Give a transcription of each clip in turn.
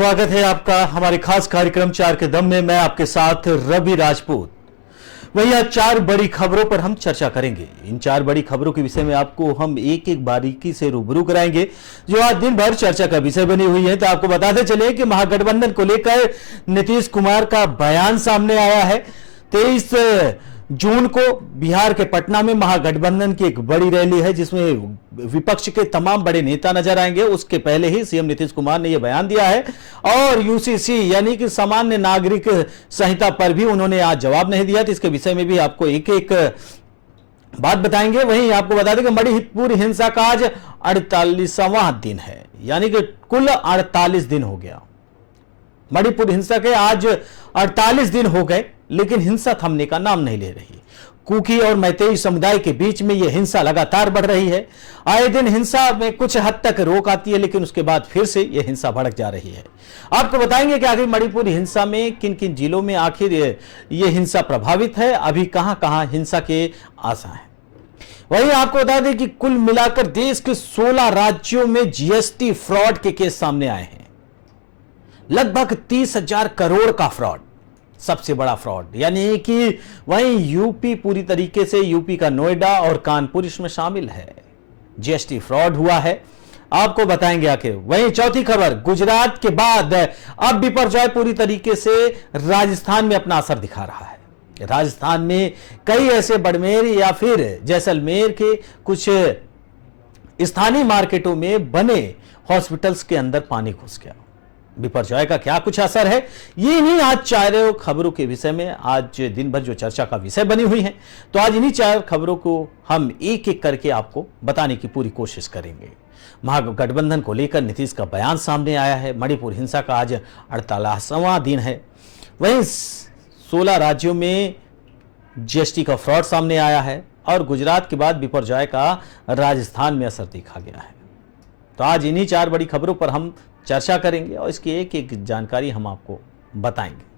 स्वागत है आपका हमारे खास कार्यक्रम चार के दम में। मैं आपके साथ रवि राजपूत। वही आज चार बड़ी खबरों पर हम चर्चा करेंगे। इन चार बड़ी खबरों के विषय में आपको हम एक एक बारीकी से रूबरू कराएंगे जो आज दिन भर चर्चा का विषय बनी हुई है। तो आपको बताते चले कि महागठबंधन को लेकर नीतीश कुमार का बयान सामने आया है। 23 जून को बिहार के पटना में महागठबंधन की एक बड़ी रैली है जिसमें विपक्ष के तमाम बड़े नेता नजर आएंगे। उसके पहले ही सीएम नीतीश कुमार ने यह बयान दिया है और यूसीसी यानी कि सामान्य नागरिक संहिता पर भी उन्होंने आज जवाब नहीं दिया। तो इसके विषय में भी आपको एक एक बात बताएंगे। वहीं आपको बता दें कि मणिपुर हिंसा का आज 48वां दिन है, यानी कि कुल 48 दिन हो गया। मणिपुर हिंसा के आज 48 दिन हो गए, लेकिन हिंसा थमने का नाम नहीं ले रही। कुकी और मैतेई समुदाय के बीच में यह हिंसा लगातार बढ़ रही है। आए दिन हिंसा में कुछ हद तक रोक आती है, लेकिन उसके बाद फिर से यह हिंसा भड़क जा रही है। आपको बताएंगे कि आखिर मणिपुर हिंसा में किन किन जिलों में आखिर यह हिंसा प्रभावित है, अभी कहां कहां हिंसा के आसार हैं। वहीं आपको बता दें कि कुल मिलाकर देश के 16 राज्यों में जीएसटी फ्रॉड के केस सामने आए हैं। लगभग 30,000 करोड़ का फ्रॉड, सबसे बड़ा फ्रॉड, यानी कि वहीं यूपी पूरी तरीके से, यूपी का नोएडा और कानपुर इसमें शामिल है। जीएसटी फ्रॉड हुआ है, आपको बताएंगे आखिर। वहीं चौथी खबर, गुजरात के बाद अब बिपरजॉय पूरी तरीके से राजस्थान में अपना असर दिखा रहा है। राजस्थान में कई ऐसे बाड़मेर या फिर जैसलमेर के कुछ स्थानीय मार्केटों में बने हॉस्पिटल्स के अंदर पानी घुस गया। बिपरजॉय का क्या कुछ असर है, ये नहीं आज चारों खबरों के विषय में आज दिन भर जो चर्चा का विषय बनी हुई है। तो आज इन्हीं चार खबरों को हम एक एक करके आपको बताने की पूरी कोशिश करेंगे। महागठबंधन को लेकर नीतीश का बयान सामने आया है। मणिपुर हिंसा का आज 48वां दिन है। वहीं 16 राज्यों में जीएसटी का फ्रॉड सामने आया है और गुजरात के बाद बिपरजॉय का राजस्थान में असर देखा गया है। तो आज इन्हीं चार बड़ी खबरों पर हम चर्चा करेंगे और इसकी एक एक जानकारी हम आपको बताएंगे।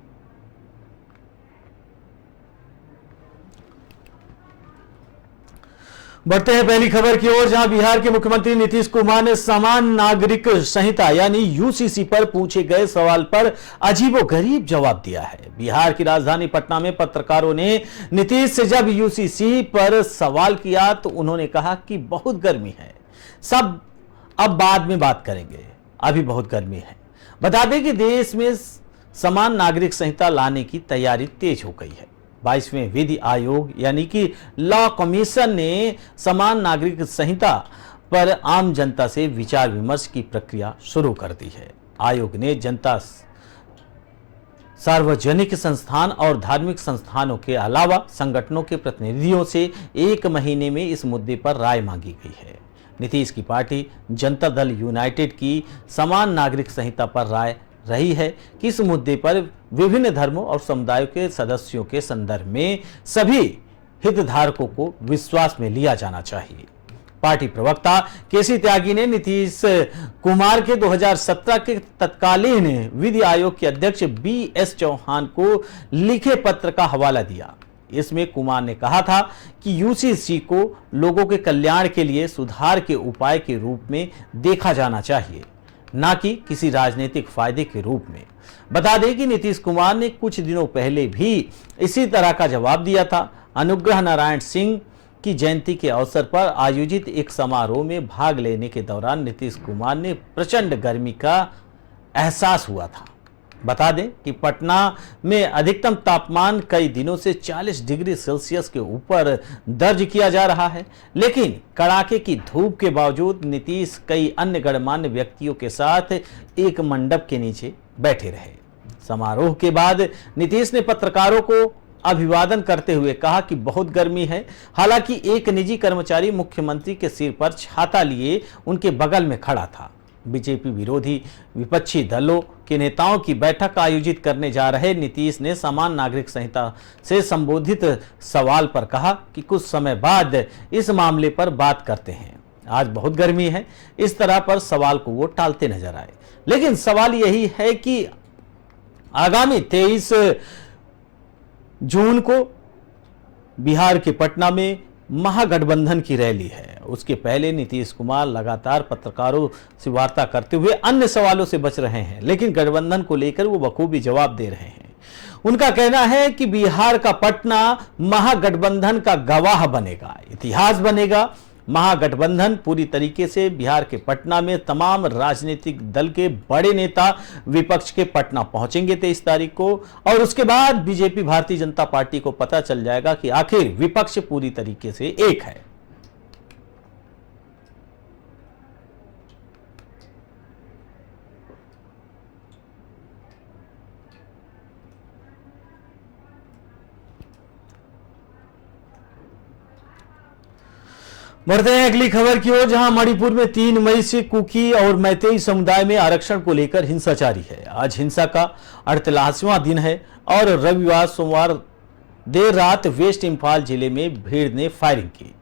बढ़ते हैं पहली खबर की ओर, जहां बिहार के मुख्यमंत्री नीतीश कुमार ने समान नागरिक संहिता यानी यूसीसी पर पूछे गए सवाल पर अजीबोगरीब जवाब दिया है। बिहार की राजधानी पटना में पत्रकारों ने नीतीश से जब यूसीसी पर सवाल किया तो उन्होंने कहा कि बहुत गर्मी है, सब अब बाद में बात करेंगे, अभी बहुत गर्मी है। बता दें कि देश में समान नागरिक संहिता लाने की तैयारी तेज हो गई है। 22वें विधि आयोग यानी कि लॉ कमीशन ने समान नागरिक संहिता पर आम जनता से विचार विमर्श की प्रक्रिया शुरू कर दी है। आयोग ने जनता, सार्वजनिक संस्थान और धार्मिक संस्थानों के अलावा संगठनों के प्रतिनिधियों से 1 महीने में इस मुद्दे पर राय मांगी गई है। नीतीश की पार्टी जनता दल यूनाइटेड की समान नागरिक संहिता पर राय रही है कि इस मुद्दे पर विभिन्न धर्मों और समुदायों के सदस्यों के संदर्भ में सभी हितधारकों को विश्वास में लिया जाना चाहिए। पार्टी प्रवक्ता केसी त्यागी ने नीतीश कुमार के 2017 के तत्कालीन विधि आयोग के अध्यक्ष BS चौहान को लिखे पत्र का हवाला दिया। इसमें कुमार ने कहा था कि यूसीसी को लोगों के कल्याण के लिए सुधार के उपाय के रूप में देखा जाना चाहिए, ना कि किसी राजनीतिक फायदे के रूप में। बता दें कि नीतीश कुमार ने कुछ दिनों पहले भी इसी तरह का जवाब दिया था। अनुग्रह नारायण सिंह की जयंती के अवसर पर आयोजित एक समारोह में भाग लेने के दौरान नीतीश कुमार ने प्रचंड गर्मी का एहसास हुआ था। बता दें कि पटना में अधिकतम तापमान कई दिनों से 40 डिग्री सेल्सियस के ऊपर दर्ज किया जा रहा है, लेकिन कड़ाके की धूप के बावजूद नीतीश कई अन्य गणमान्य व्यक्तियों के साथ एक मंडप के नीचे बैठे रहे। समारोह के बाद नीतीश ने पत्रकारों को अभिवादन करते हुए कहा कि बहुत गर्मी है। हालांकि एक निजी कर्मचारी मुख्यमंत्री के सिर पर छाता लिए उनके बगल में खड़ा था। बीजेपी विरोधी विपक्षी दलों के नेताओं की बैठक आयोजित करने जा रहे नीतीश ने समान नागरिक संहिता से संबोधित सवाल पर कहा कि कुछ समय बाद इस मामले पर बात करते हैं, आज बहुत गर्मी है। इस तरह पर सवाल को वो टालते नजर आए। लेकिन सवाल यही है कि आगामी 23 जून को बिहार के पटना में महागठबंधन की रैली है उसके पहले नीतीश कुमार लगातार पत्रकारों से वार्ता करते हुए अन्य सवालों से बच रहे हैं, लेकिन गठबंधन को लेकर वो बखूबी जवाब दे रहे हैं। उनका कहना है कि बिहार का पटना महागठबंधन का गवाह बनेगा, इतिहास बनेगा। महागठबंधन पूरी तरीके से बिहार के पटना में तमाम राजनीतिक दल के बड़े नेता विपक्ष के पटना पहुंचेंगे 23 तारीख को, और उसके बाद बीजेपी भारतीय जनता पार्टी को पता चल जाएगा कि आखिर विपक्ष पूरी तरीके से एक है। बढ़ते हैं अगली खबर की ओर, जहां मणिपुर में 3 मई से कुकी और मैतेई समुदाय में आरक्षण को लेकर हिंसा जारी है। आज हिंसा का 48वां दिन है और रविवार सोमवार देर रात वेस्ट इंफाल जिले में भीड़ ने फायरिंग की,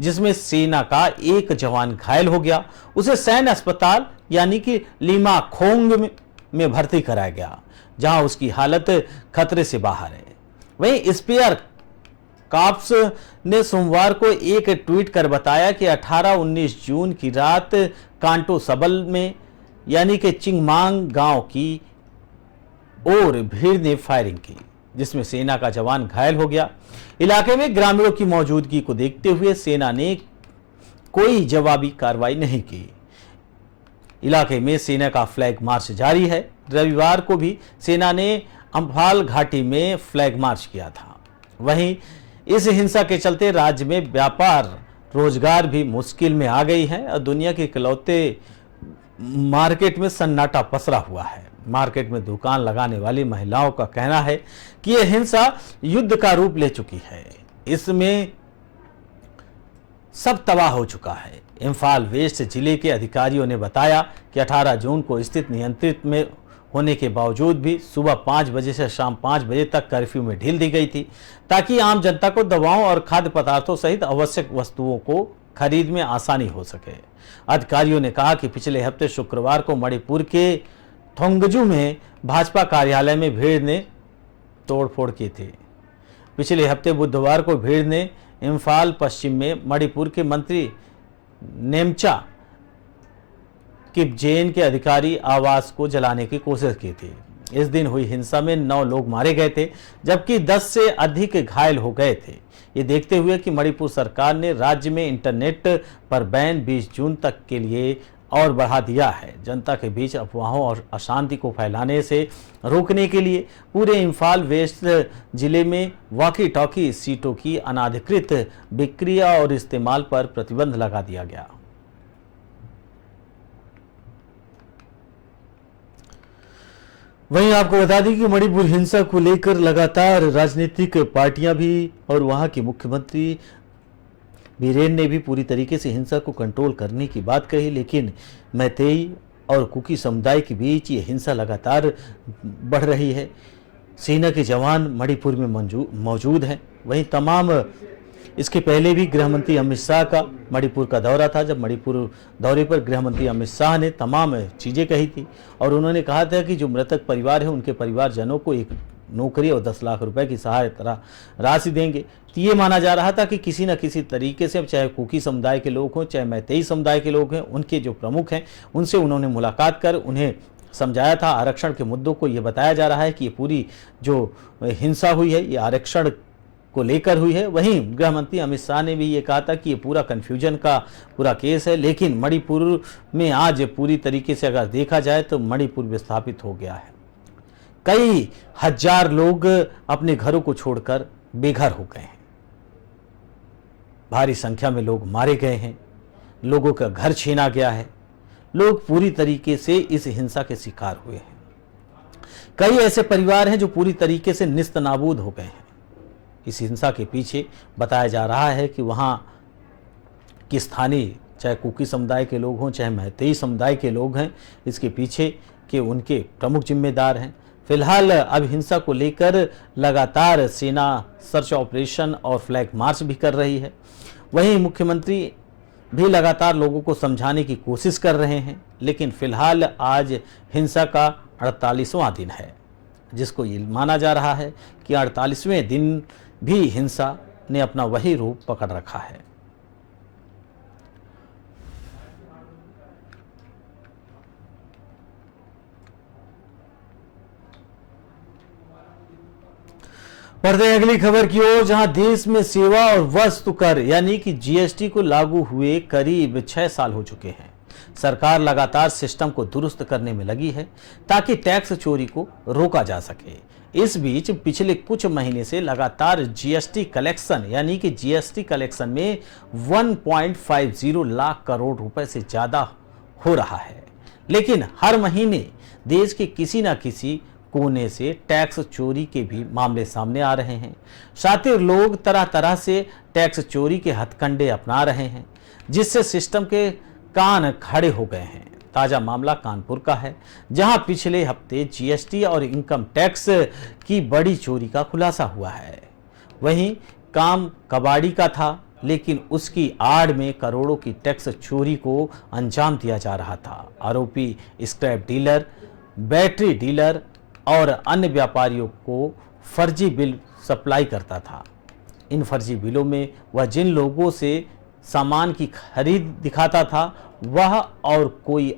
जिसमें सेना का एक जवान घायल हो गया। उसे सैन्य अस्पताल यानी कि लीमाखोंग में भर्ती कराया गया, जहां उसकी हालत खतरे से बाहर है। वहीं स्पेयर काप्स ने सोमवार को एक ट्वीट कर बताया कि 18-19 जून की रात कांटो सबल में यानी कि चिंगमांग गांव की ओर भीड़ ने फायरिंग की, जिसमें सेना का जवान घायल हो गया। इलाके में ग्रामीणों की मौजूदगी को देखते हुए सेना ने कोई जवाबी कार्रवाई नहीं की। इलाके में सेना का फ्लैग मार्च जारी है। रविवार को भी सेना ने अम्फाल घाटी में फ्लैग मार्च किया था। वहीं इस हिंसा के चलते राज्य में व्यापार रोजगार भी मुश्किल में आ गई है और दुनिया के इकलौते मार्केट में सन्नाटा पसरा हुआ है। मार्केट में दुकान लगाने वाली महिलाओं का कहना है कि यह हिंसा युद्ध का रूप ले चुकी है। इसमें सब तबाह हो चुका है। इम्फाल वेस्ट जिले के अधिकारियों ने बताया कि 18 जून को स्थिति नियंत्रित में होने के बावजूद भी सुबह 5 बजे से शाम 5 बजे तक कर्फ्यू में ढील दी गई थी, ताकि आम जनता को दवाओं और खाद्य पदार्थों सहित आवश्यक वस्तुओं को खरीद में आसानी हो सके। अधिकारियों ने कहा कि पिछले हफ्ते शुक्रवार को मणिपुर के थोंगजू में भाजपा कार्यालय में भीड़ ने तोड़फोड़ की थी। पिछले हफ्ते बुधवार को भीड़ ने इम्फाल पश्चिम में मणिपुर के मंत्री नेमचा किपजेन के अधिकारी आवास को जलाने की कोशिश की थी। इस दिन हुई हिंसा में 9 लोग मारे गए थे, जबकि 10 से अधिक घायल हो गए थे। ये देखते हुए कि मणिपुर सरकार ने राज्य में इंटरनेट पर बैन 20 जून तक के लिए और बढ़ा दिया है। जनता के बीच अफवाहों और अशांति को फैलाने से रोकने के लिए पूरे इम्फाल वेस्ट जिले में वॉकी टॉकी सीटों की अनाधिकृत बिक्री और इस्तेमाल पर प्रतिबंध लगा दिया गया। वहीं आपको बता दें कि मणिपुर हिंसा को लेकर लगातार राजनीतिक पार्टियां भी और वहां के मुख्यमंत्री बीरेन ने भी पूरी तरीके से हिंसा को कंट्रोल करने की बात कही, लेकिन मैतेई और कुकी समुदाय के बीच ये हिंसा लगातार बढ़ रही है। सेना के जवान मणिपुर में मौजूद हैं। वहीं तमाम इसके पहले भी गृह मंत्री अमित शाह का मणिपुर का दौरा था। जब मणिपुर दौरे पर गृह मंत्री अमित शाह ने तमाम चीज़ें कही थी और उन्होंने कहा था कि जो मृतक परिवार है उनके परिवारजनों को एक नौकरी और 10 लाख रुपए की सहायता राशि देंगे। तो ये माना जा रहा था कि किसी न किसी तरीके से, चाहे कुकी समुदाय के लोग हों चाहे मैतेई समुदाय के लोग हैं, उनके जो प्रमुख हैं उनसे उन्होंने मुलाकात कर उन्हें समझाया था। आरक्षण के मुद्दों को ये बताया जा रहा है कि ये पूरी जो हिंसा हुई है ये आरक्षण को लेकर हुई है। वहीं गृह मंत्री अमित शाह ने भी ये कहा था कि ये पूरा कन्फ्यूजन का पूरा केस है, लेकिन मणिपुर में आज पूरी तरीके से अगर देखा जाए तो मणिपुर विस्थापित हो गया है। कई हजार लोग अपने घरों को छोड़कर बेघर हो गए हैं। भारी संख्या में लोग मारे गए हैं, लोगों का घर छीना गया है, लोग पूरी तरीके से इस हिंसा के शिकार हुए हैं। कई ऐसे परिवार हैं जो पूरी तरीके से निस्तनाबूद हो गए हैं। इस हिंसा के पीछे बताया जा रहा है कि वहाँ की स्थानीय चाहे कुकी समुदाय के लोग हों चाहे मैतेई समुदाय के लोग हैं, इसके पीछे के उनके प्रमुख जिम्मेदार हैं। फिलहाल अब हिंसा को लेकर लगातार सेना सर्च ऑपरेशन और फ्लैग मार्च भी कर रही है। वहीं मुख्यमंत्री भी लगातार लोगों को समझाने की कोशिश कर रहे हैं, लेकिन फिलहाल आज हिंसा का 48वां दिन है, जिसको ये माना जा रहा है कि 48वें दिन भी हिंसा ने अपना वही रूप पकड़ रखा है। बढ़ते हैं अगली खबर की ओर, जहां देश में सेवा और वस्तु कर यानी कि जीएसटी को लागू हुए करीब 6 साल हो चुके हैं। सरकार लगातार सिस्टम को दुरुस्त करने में लगी है ताकि टैक्स चोरी को रोका जा सके। इस बीच पिछले कुछ महीने से लगातार जीएसटी कलेक्शन यानी कि जीएसटी कलेक्शन में 1.50 लाख करोड़ रुपए से ज्यादा हो रहा है, लेकिन हर महीने देश के किसी न किसी कोने से टैक्स चोरी के भी मामले सामने आ रहे हैं। साथ ही लोग तरह तरह से टैक्स चोरी के हथकंडे अपना रहे हैं, जिससे सिस्टम के कान खड़े हो गए हैं। ताजा मामला कानपुर का है, जहां पिछले हफ्ते जीएसटी और इनकम टैक्स की बड़ी चोरी का खुलासा हुआ है। वहीं काम कबाड़ी का था, लेकिन उसकी आड़ में करोड़ों की टैक्स चोरी को अंजाम दिया जा रहा था। आरोपी स्क्रैप डीलर, बैटरी डीलर और अन्य व्यापारियों को फर्जी बिल सप्लाई करता था। इन फर्जी बिलों में वह जिन लोगों से सामान की खरीद दिखाता था वह और कोई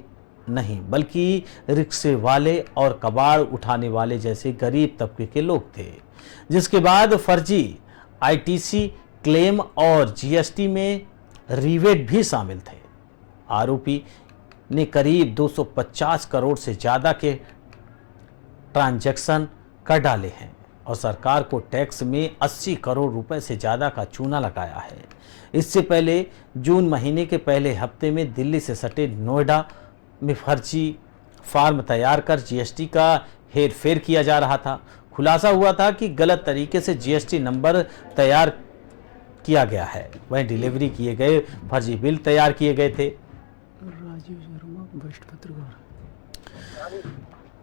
नहीं बल्कि रिक्शे वाले और कबाड़ उठाने वाले जैसे गरीब तबके के लोग थे, जिसके बाद फर्जी आईटीसी क्लेम और जीएसटी में रिवेट भी शामिल थे। आरोपी ने करीब 250 करोड़ से ज़्यादा के ट्रांजैक्शन कर डाले हैं और सरकार को टैक्स में 80 करोड़ रुपए से ज़्यादा का चूना लगाया है। इससे पहले जून महीने के पहले हफ्ते में दिल्ली से सटे नोएडा में फर्जी फार्म तैयार कर जीएसटी का हेरफेर किया जा रहा था। खुलासा हुआ था कि गलत तरीके से जीएसटी नंबर तैयार किया गया है। वहीं डिलीवरी किए गए फर्जी बिल तैयार किए गए थे। राजीव शर्मा, वरिष्ठ पत्रकार।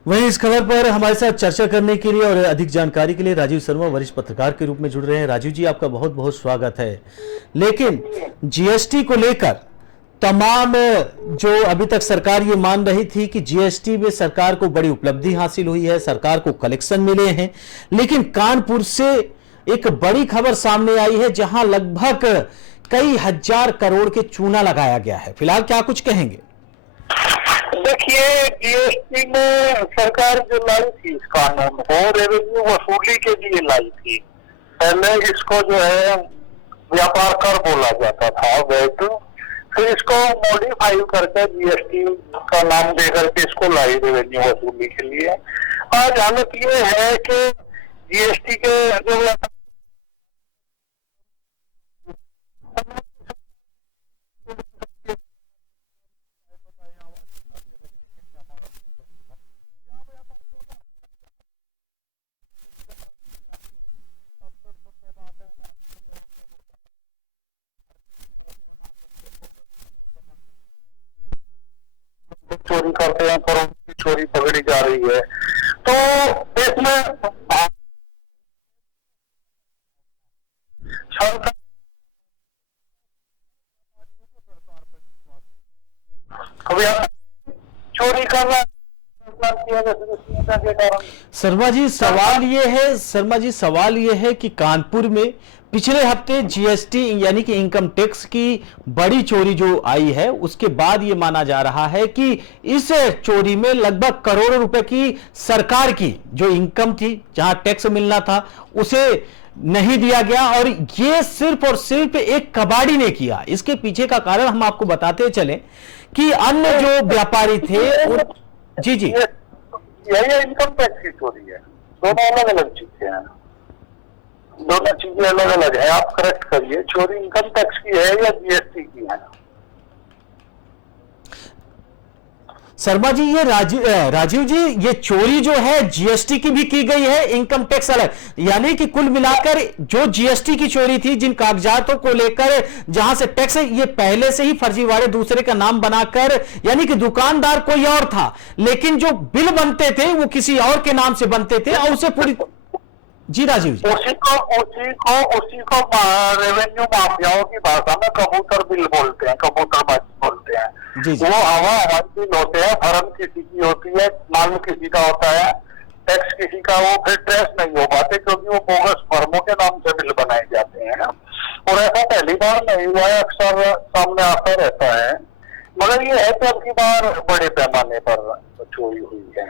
वहीं इस खबर पर हमारे साथ चर्चा करने के लिए और अधिक जानकारी के लिए राजीव शर्मा वरिष्ठ पत्रकार के रूप में जुड़ रहे हैं। राजीव जी, आपका बहुत बहुत स्वागत है। लेकिन जीएसटी को लेकर तमाम जो अभी तक सरकार ये मान रही थी कि जीएसटी में सरकार को बड़ी उपलब्धि हासिल हुई है, सरकार को कलेक्शन मिले हैं, लेकिन कानपुर से एक बड़ी खबर सामने आई है जहां लगभग कई हजार करोड़ के चूना लगाया गया है। फिलहाल क्या कुछ कहेंगे? देखिए, जीएसटी में सरकार जो लाई थी इस कानून को रेवेन्यू वसूली के लिए लाई थी। पहले इसको जो है व्यापार कर बोला जाता था, वैट, फिर इसको मॉडिफाई करके जीएसटी का नाम देकर के इसको लाई रेवेन्यू वसूली के लिए। आज हालत ये है कि जीएसटी के जो चोरी करते हैं, करोड़ों की चोरी पकड़ी जा रही है, तो इसमें चोरी करना शर्मा जी सवाल ये है कि कानपुर में पिछले हफ्ते जीएसटी यानी कि इनकम टैक्स की बड़ी चोरी जो आई है, उसके बाद ये माना जा रहा है कि इस चोरी में लगभग करोड़ों रुपए की सरकार की जो इनकम थी, जहां टैक्स मिलना था, उसे नहीं दिया गया और ये सिर्फ और सिर्फ एक कबाड़ी ने किया। इसके पीछे का कारण हम आपको बताते चले कि अन्य जो व्यापारी थे जी यही इनकम टैक्स की चोरी है। दोनों अलग अलग चीजें हैं, दोनों चीजें अलग अलग है। आप करेक्ट करिए, चोरी इनकम टैक्स की है या जीएसटी की है? शर्मा जी, ये राजीव जी, ये चोरी जो है जीएसटी की भी की गई है, इनकम टैक्स अलग, यानी कि कुल मिलाकर जो जीएसटी की चोरी थी, जिन कागजातों को लेकर जहां से टैक्स ये पहले से ही फर्जीवाड़े दूसरे का नाम बनाकर, यानी कि दुकानदार कोई और था, लेकिन जो बिल बनते थे वो किसी और के नाम से बनते थे और उसे पूरी जी राजीव जी उसी को रेवेन्यू माफियाओं की भाषा में कबूतर बिल बोलते हैं, कबूतरबाजी बोलते हैं। जी। वो हवाई बिल होते हैं, फर्म किसी की होती है, माल किसी का होता है, टैक्स किसी का, वो फिर ट्रेस नहीं हो पाते क्योंकि वो बोगस फर्मों के नाम से बिल बनाए जाते हैं। और ऐसा पहली बार नहीं हुआ है, अक्सर सामने आता रहता है, मगर ये है कि अब की बार बड़े पैमाने पर चोरी हुई है।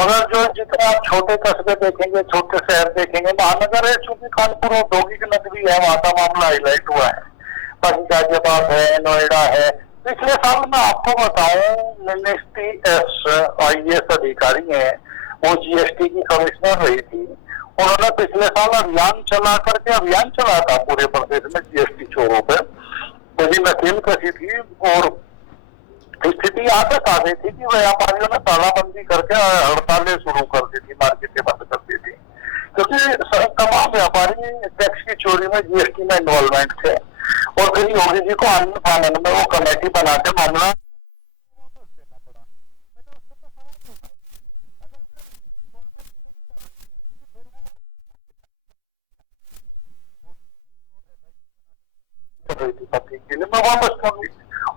मगर जो जितना आप छोटे कस्बे देखेंगे, छोटे शहर देखेंगे, महानगर है, चूंकि कानपुर औद्योगिक नगरी है, वहां का मामला हाईलाइट हुआ है। बाकी गाजियाबाद है, नोएडा है। पिछले साल मैं आपको बताऊं, मिनिस्ट्री IAS अधिकारी है, वो GST की कमिश्नर रही थी। उन्होंने पिछले साल अभियान चला था पूरे प्रदेश में GST चोरों पे। बड़ी नकेल कसी थी और स्थिति यहाँ तक आ गई थी कि व्यापारियों ने तालाबंदी करके हड़तालें शुरू कर दी थी, मार्केटें बंद कर दी थी, क्योंकि तमाम व्यापारी टैक्स की चोरी में GST में इन्वॉल्वमेंट थे। और फिर योगी जी को आनंद फानंद में वो कमेटी बना के मामला मैं वापस कर दी।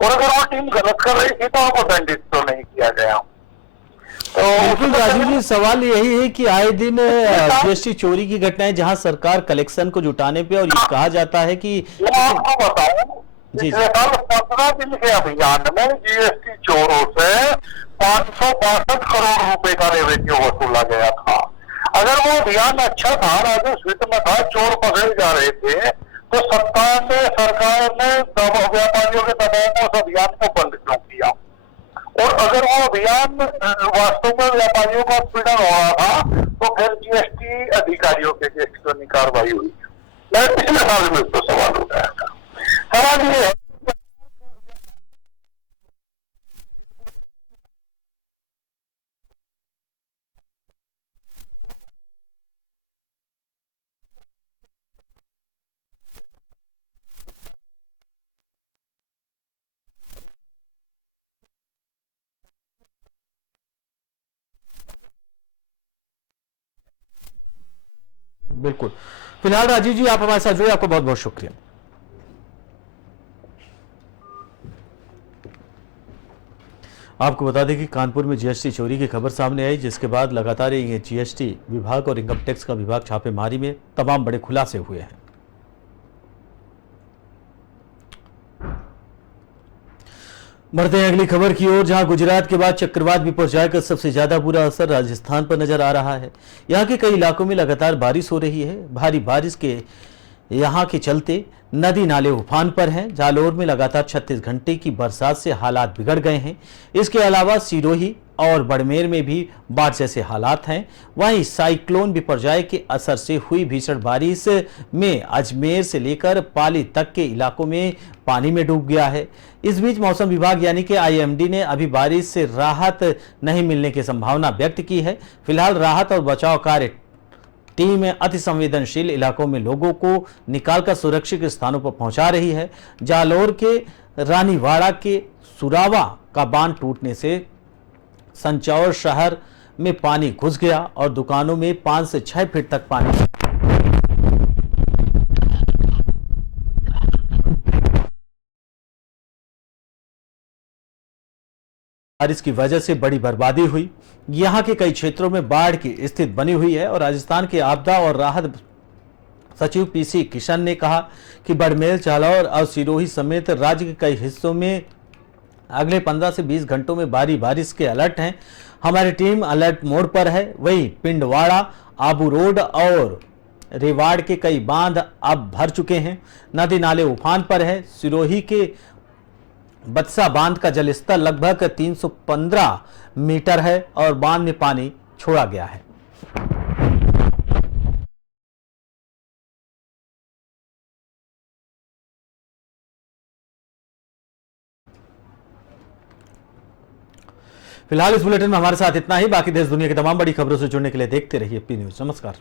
और अगर वो टीम गलत कर रही थी तो उनको दंडित तो नहीं किया गया। तो बिल्कुल राजीव जी, सवाल यही है कि आए दिन GST चोरी की घटनाएं जहां सरकार कलेक्शन को जुटाने पे और ये कहा जाता है कि मैं आपको बताऊं, पिछले साल 15 दिन के अभियान में GST चोरों से 562 करोड़ रुपए का रेवेन्यू वसूला गया था। अगर वो अभियान अच्छा था, राजस्व वित्त में था, चोर पकड़े जा रहे थे, तो सत्ता में सरकार ने व्यापारियों के दबाव में उस अभियान को बंद क्यों किया? और अगर वो अभियान वास्तव में व्यापारियों का उत्पीड़न हो रहा था, तो फिर GST अधिकारियों के केस क्यों नहीं कार्रवाई हुई? मैं पिछले साल में उसको सवाल उठाया था। सवाल ये है, बिल्कुल। फिलहाल राजीव जी, आप हमारे साथ जुड़े, आपको बहुत बहुत शुक्रिया। आपको बता दें कि कानपुर में GST चोरी की खबर सामने आई, जिसके बाद लगातार ये GST विभाग और इनकम टैक्स का विभाग छापेमारी में तमाम बड़े खुलासे हुए हैं। बढ़ते हैं अगली खबर की ओर, जहां गुजरात के बाद चक्रवात बिपरजॉय का सबसे ज्यादा बुरा असर राजस्थान पर नजर आ रहा है। यहां के कई इलाकों में लगातार बारिश हो रही है। भारी बारिश के यहां के चलते नदी नाले उफान पर हैं। जालोर में लगातार 36 घंटे की बरसात से हालात बिगड़ गए हैं। इसके अलावा सिरोही और बड़मेर में भी बाढ़ जैसे हालात हैं। वहीं साइक्लोन बिपरजॉय के असर से हुई भीषण बारिश में अजमेर से लेकर पाली तक के इलाकों में पानी में डूब गया है। इस बीच मौसम विभाग यानी कि IMD ने अभी बारिश से राहत नहीं मिलने की संभावना व्यक्त की है। फिलहाल राहत और बचाव कार्य टीम अति संवेदनशील इलाकों में लोगों को निकालकर सुरक्षित स्थानों पर पहुंचा रही है। जालोर के रानीवाड़ा के सुरावा का बांध टूटने से संचौर शहर में पानी घुस गया और दुकानों में 5 से 6 फीट तक पानी। बारिश की वजह से बड़ी बर्बादी हुई। यहां के कई क्षेत्रों में बाढ़ की स्थिति बनी हुई है और राजस्थान के आपदा और राहत सचिव PC किशन ने कहा कि बड़मेर, जालौर और सिरोही समेत राज्य के कई हिस्सों में अगले 15 से 20 घंटों में भारी बारिश के अलर्ट हैं। हमारी टीम अलर्ट मोड पर है। वहीं पिंडवाड़ा, आबू रोड और रेवाड़ के कई बांध अब भर चुके हैं। नदी नाले उफान पर है। सिरोही के बत्सा बांध का जलस्तर लगभग 315 मीटर है और बांध में पानी छोड़ा गया है। फिलहाल इस बुलेटिन में हमारे साथ इतना ही। बाकी देश दुनिया की तमाम बड़ी खबरों से जुड़ने के लिए देखते रहिए P News। नमस्कार।